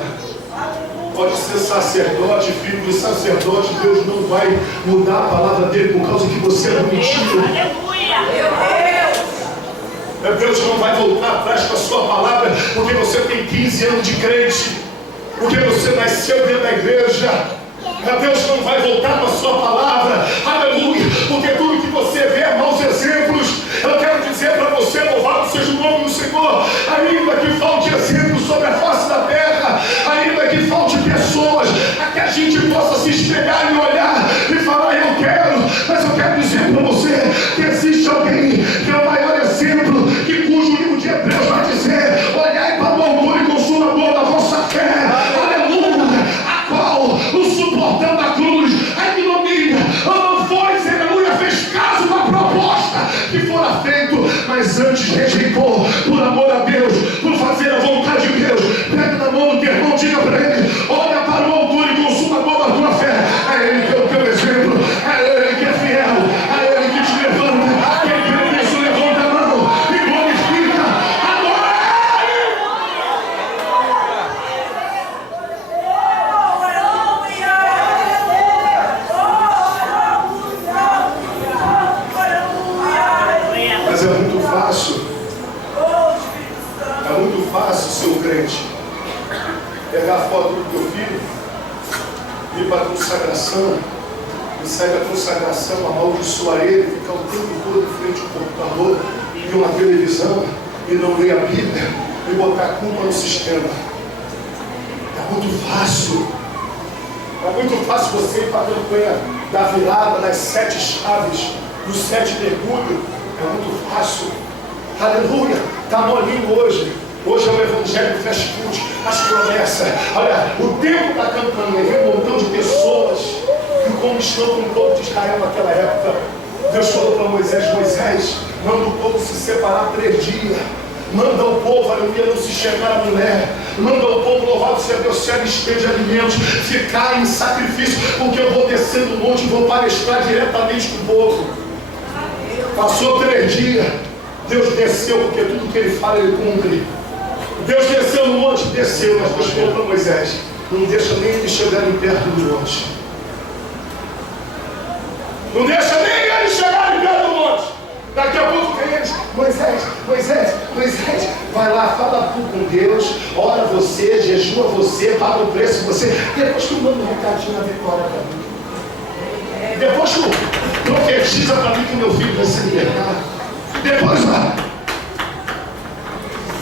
Pode ser sacerdote, filho de sacerdote, Deus não vai mudar a palavra dele por causa que você é mentira. Deus não vai voltar atrás com a sua palavra porque você tem 15 anos de crente, porque você nasceu dentro da igreja. Deus não vai voltar com a sua palavra, aleluia, porque tudo que você vê é maus exemplos. Eu quero dizer para você, louvado seja o nome do Senhor, ainda que falte exemplos sobre a face da terra, ainda que falte pessoas a que a gente possa se espelhar e olhar e falar, eu quero, mas eu quero dizer para você que existe alguém que é o maior exemplo, que cujo livro de Hebreus vai dizer, olhai para o autor e consumador da vossa fé, aleluia, a qual o suportando a cruz, a ignomínia, não foi, aleluia, fez caso da proposta que fora feito, mas antes rejeitou, por amor a Deus, por fazer a vontade de Deus. Pega na mão do teu irmão, diga para ele, olha para o autor e consumador da tua fé, é ele que é o teu exemplo, é ele que é fiel, é ele que te levanta, quem crê nisso levanta a mão e glorifica, adora ele. Mas é muito fácil ser um crente, pegar a foto do teu filho, ir para a consagração, e sair da consagração, amaldiçoar ele, ficar o tempo todo em frente ao computador, ver uma televisão, e não ler a Bíblia, e botar a culpa no sistema. É muito fácil. É muito fácil você ir para a campanha da virada, das 7 chaves, dos 7 mergulhos. É muito fácil. Aleluia. Está molinho hoje. Hoje é o evangelho fast food, as promessas. Olha, o tempo da campanha, vem um montão de pessoas que conquistou com o povo de Israel naquela época. Deus falou para Moisés, Moisés, manda o povo se separar 3 dias. Manda o povo, aleluia, não se chegar a mulher. Manda o povo, louvado seja Deus, se abster de alimentos, ficar em sacrifício, porque eu vou descer do monte e vou palestrar diretamente com o povo. Passou 3 dias, Deus desceu, porque tudo que ele fala, ele cumpre. Deus desceu no monte, desceu, mas Deus falou para Moisés, não deixa nem eles chegarem perto do monte. Não deixa nem eles chegarem perto do monte. Daqui a pouco vem eles, Moisés, vai lá, fala com Deus, ora você, jejua você, paga o preço você, depois tu manda um recadinho na vitória para mim. Depois tu profetiza para mim que meu filho vai se libertar. Depois lá,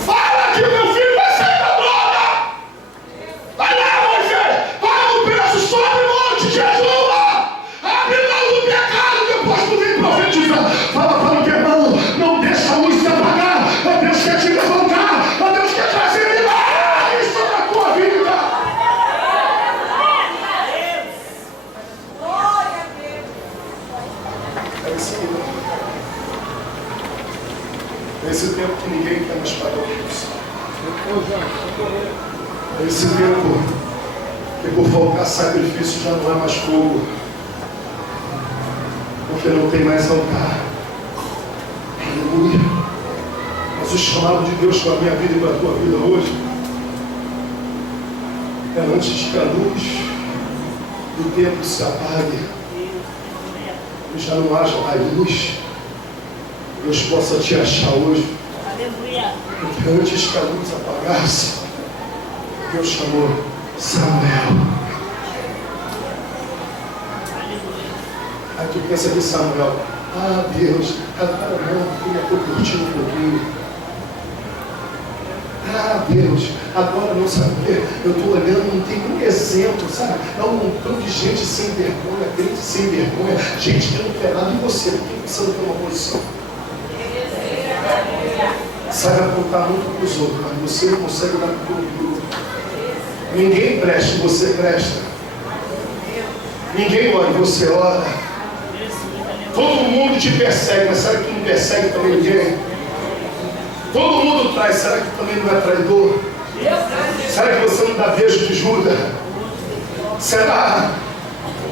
fala que meu filho vai sair da droga. Vai lá, Moisés, paga o preço, sobe o monte, jejua, abre mão do pecado, depois tu vem profetizar. Fala para o teu irmão, não deixa a luz se apagar. Deus quer te levantar, Deus quer trazer milagres sobre a tua vida. É esse tempo que ninguém quer mais pagar o preço. É esse tempo que por faltar sacrifício já não há mais fogo, porque não tem mais altar. Aleluia. Mas o chamado de Deus para a minha vida e para a tua vida hoje é antes que a luz do tempo se apague e já não haja mais luz, Deus possa te achar hoje. Aleluia. Porque antes que a luz apagasse, Deus chamou Samuel. Aí tu pensa que Samuel, Deus, não, eu estou curtindo um pouquinho. Ah, Deus, agora não sabe o quê? Eu estou olhando, não tem um exemplo, sabe? É um montão de gente sem vergonha, crente sem vergonha, gente que não quer nada de você, porque você não tem uma posição. Sabe apontar muito para os outros, mas você não consegue dar para o outro. Ninguém presta, você presta. Ninguém ora, você ora. Todo mundo te persegue, mas será que não persegue também ninguém? Todo mundo traz, será que também não é traidor? Será que você não dá beijo de Judas? Será?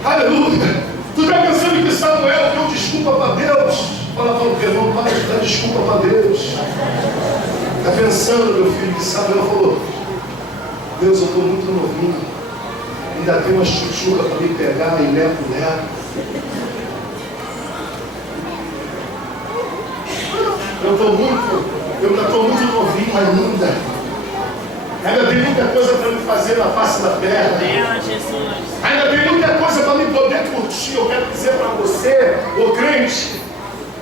Aleluia! Tu está pensando que Samuel deu desculpa para Deus? Fala para o irmão, para de dar desculpa para Deus. Está pensando, meu filho, que Samuel falou: Deus, eu estou muito novinho, ainda tem uma chuchuca para me pegar e levo. Eu ainda estou muito novinho ainda. Ainda tem muita coisa para me fazer na face da terra. Ainda tem muita coisa para me poder curtir. Eu quero dizer para você, ô crente,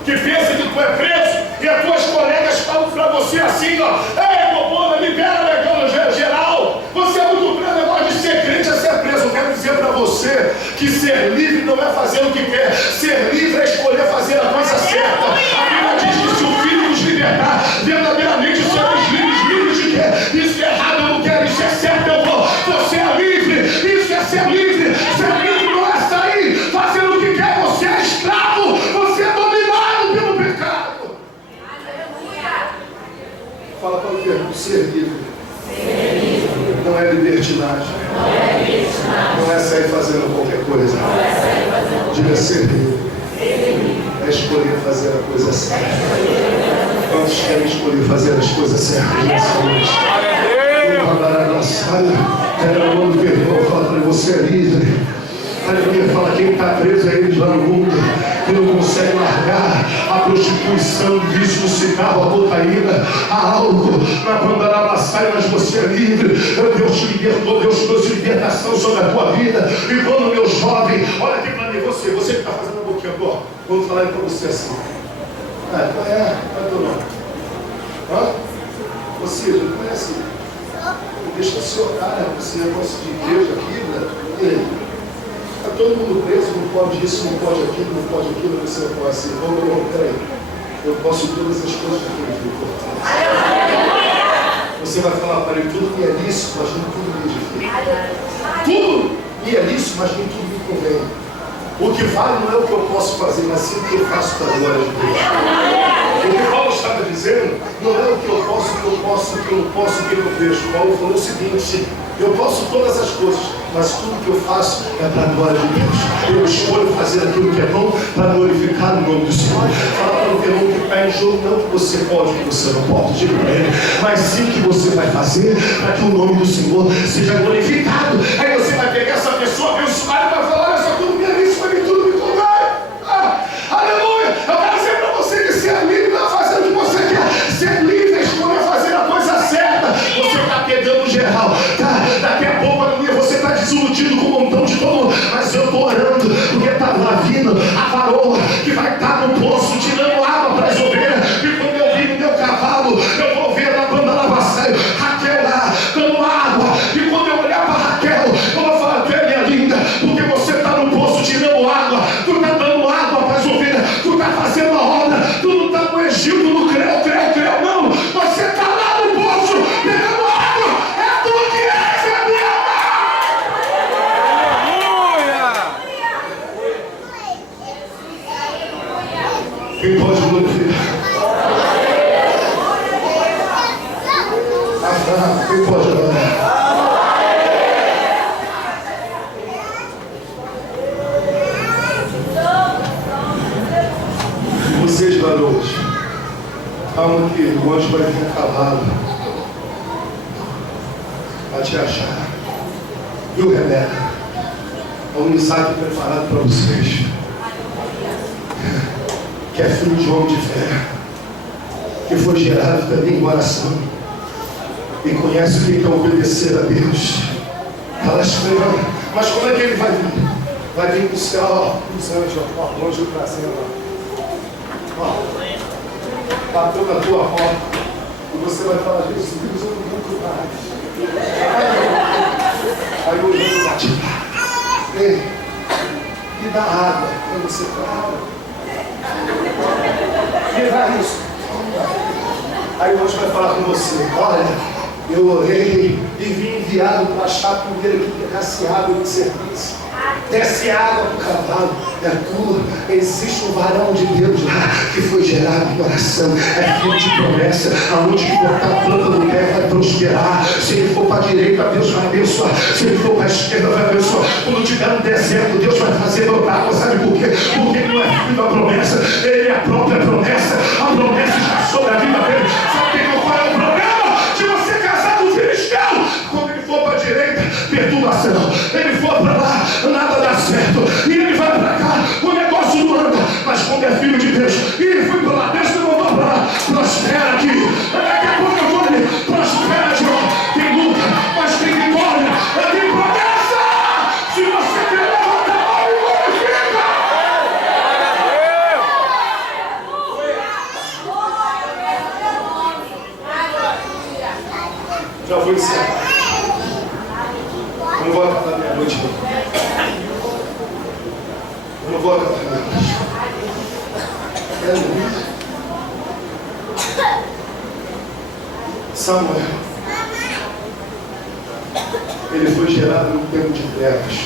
que pensa que tu é preso e as tuas colegas falam para você assim, ó: ei, Popona, libera legal no geral. Você é muito preso, negócio de ser crente é ser preso. Eu quero dizer para você que ser livre não é fazer o que quer. Ser livre é escolher fazer a coisa certa. A Bíblia diz que se o Filho nos libertar, verdadeiramente seremos livres. Livres de quê? Isso é errado, eu não quero. Isso é certo, eu vou. Você é livre. Isso é ser livre. Ser livre não é sair fazendo o que quer. Você é escravo. Você é dominado pelo pecado. Fala para o termo, ser livre. Não é libertinagem. Não é sair fazendo qualquer coisa. Diga ser livre. É escolher fazer a coisa certa. Quantos querem escolher fazer as coisas certas nessa noite? Era o nome do irmão, fala para você é livre. Aleluia, fala quem está preso é eles lá no mundo, que não consegue largar a prostituição, o vício, o cigarro, a cocaína, a álcool, na Pandarabassaia, mas você é livre. Deus te libertou, Deus trouxe libertação sobre a tua vida. E quando meu jovem, olha aqui para mim, você que está fazendo um pouquinho agora, vou falar para você assim: qual é teu nome? Você não conhece? Deixa o senhor, cara, você negócio de igreja, Bíblia. Está todo mundo preso, não pode isso, não pode aquilo, você não pode assim. Peraí, eu posso todas as coisas que eu me fortalece. Você vai falar para ele: tudo me é lícito, mas nem tudo me edifica. Tudo me é lícito, mas nem tudo me convém. O que vale não é o que eu posso fazer, mas sim o que eu faço para a glória de Deus. O que Paulo estava dizendo não é o que eu posso, o que eu posso, o que eu não posso, o que eu vejo. Paulo falou o seguinte: eu posso todas as coisas, mas tudo que eu faço é para a glória de Deus. Eu escolho fazer aquilo que é bom para glorificar o nome do Senhor. Fala para o irmão que está em jogo, não que você pode, que você não pode, diga para ele, mas sim que você vai fazer para que o nome do Senhor seja glorificado. Aí você vai pegar essa pessoa abençoada e vai falar: olha só, tudo me é isso, para mim tudo me convém. Aleluia! Eu quero dizer para você que ser livre não é fazer o que você quer. Ser livre é escolher fazer a coisa certa. Você está pegando geral, tá? Daqui a pouco, aleluia, você está desiludido com um montão de todo mundo, mas eu estou orando, porque está lá vindo a varoa que vai estar no poço tirando água para as ovelhas. E quando eu vi no meu cavalo, eu vou ver na banda Lavassaio Raquel lá dando água. E quando eu olhar para Raquel, eu vou falar: tu é minha linda, porque você está no poço tirando água, tu está dando água para as ovelhas, tu está fazendo a obra, tu não está no Egito, no creu, não, você está lá no poço pegando água. É tu que és a minha mãe. Quem pode glorificar? Quem pode adorar? Vocês, garotos, calma que o anjo vai vir cavalo para te achar. Viu, Rebeca? Há um ensaio preparado para vocês, que é filho de homem de fé, que foi gerado também em oração e conhece o que é obedecer a Deus. Ela esperando. Mas como é que ele vai vir? Vai vir do céu, ó, os anjos, ó, o anjo trazendo, ó, bateu na tua porta, e você vai falar: Jesus, eu não Aí o olho bate. Ei, me dá água quando você fala. Me dá isso. Aí o anjo vai falar com você: olha, eu orei e vim enviado para achar primeiro que pegasse água de serviço. Desce água para o cavalo, é tua. Existe um varão de Deus lá que foi gerado em oração, é filho de promessa. Aonde que botar a planta do pé vai prosperar. Se ele for para a direita, Deus vai abençoar. Se ele for para a esquerda, vai abençoar. Quando tiver no deserto, Deus vai fazer brotar água. Sabe por quê? Porque ele não é filho da promessa, ele é a própria promessa. A promessa está sobre a vida dele. Sabe qual é o problema de você casar com um filisteu? Quando ele for para a direita, perturbação. Ele for para lá, nada dá certo. E ele vai para cá, o negócio não anda. Mas quando é filho de Deus, e ele foi para lá, Deus me mandou para lá. Prospera aqui. Daqui a pouco eu vou ali. Prospera, João. Tem luta, mas tem vitória. Tem promessa. Se você quer levantar a mão e glorifica. Já vou encerrar. Eu não vou acabar meia-noite, não. Eu não vou acabar meia-noite. Samuel, ele foi gerado num tempo de trevas.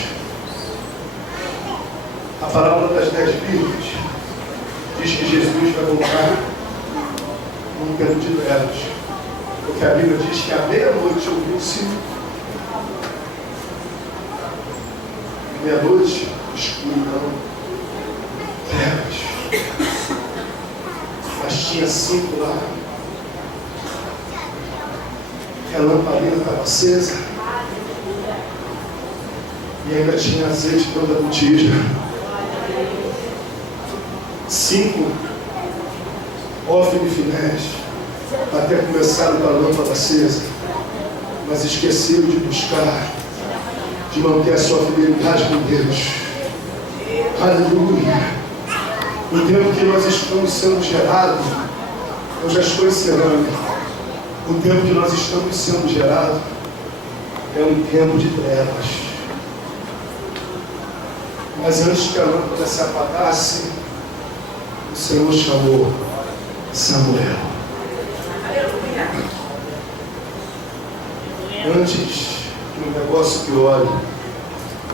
A parábola das 10 virgens diz que Jesus vai voltar num tempo de trevas. Porque a Bíblia diz que à meia-noite ouviu-se meia-noite, escuridão, trevas. Mas tinha 5 lá. A lamparina estava acesa. E ainda tinha azeite toda a botija. 5 Hófni e Finés até começaram com a lâmpada acesa, mas esqueceram de buscar, de manter a sua fidelidade com Deus. Aleluia. O tempo que nós estamos sendo gerados, eu já estou encerrando. O tempo que nós estamos sendo gerados é um tempo de trevas. Mas antes que a lâmpada se apagasse, o Senhor chamou Samuel. Antes que um negócio piore,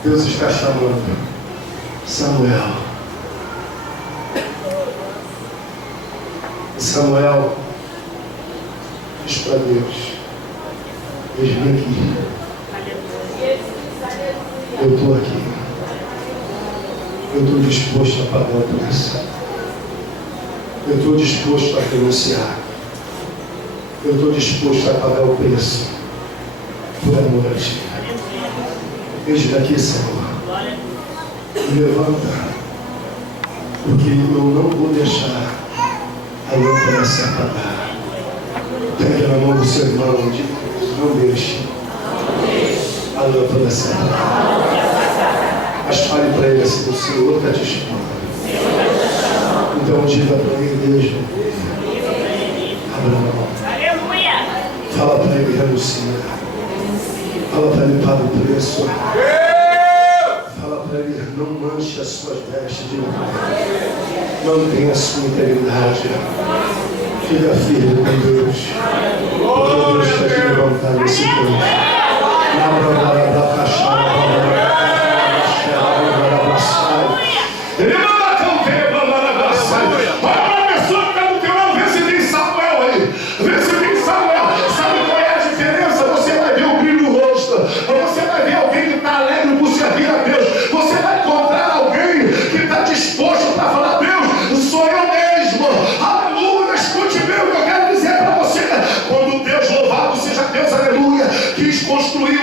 Deus está chamando Samuel. Samuel diz para Deus: eis-me aqui. Eu estou aqui. Eu estou disposto a pagar o preço. Eu estou disposto a renunciar. Eu estou disposto a pagar o preço por amor a ti. Eis-me aqui, Senhor. Me levanta, porque eu não vou deixar a lâmpada se apagar. Pegue na mão do seu irmão e diga: não deixe a lâmpada se apagar. Mas fale para ele assim: o Senhor está te chamando. Então diga para ele: Deus, abra a mão. Fala para ele: renuncia. Fala para ele: paga o preço. Fala para ele: não manche as suas vestes de vergonha. Mantenha a sua integridade. Fica firme com Deus. Porque Deus está te levantando nesse tempo. Ele manda cantar, olha para a pessoa que está no teu lado, vê se tem Samuel aí. Vê se tem Samuel. Sabe qual é a diferença? Você vai ver o brilho no rosto. Você vai ver alguém que está alegre por servir a Deus. Você vai encontrar alguém que está disposto para falar: Deus, sou eu mesmo. Aleluia. Escute bem o que eu quero dizer para você. Quando Deus, louvado seja Deus, aleluia, quis construir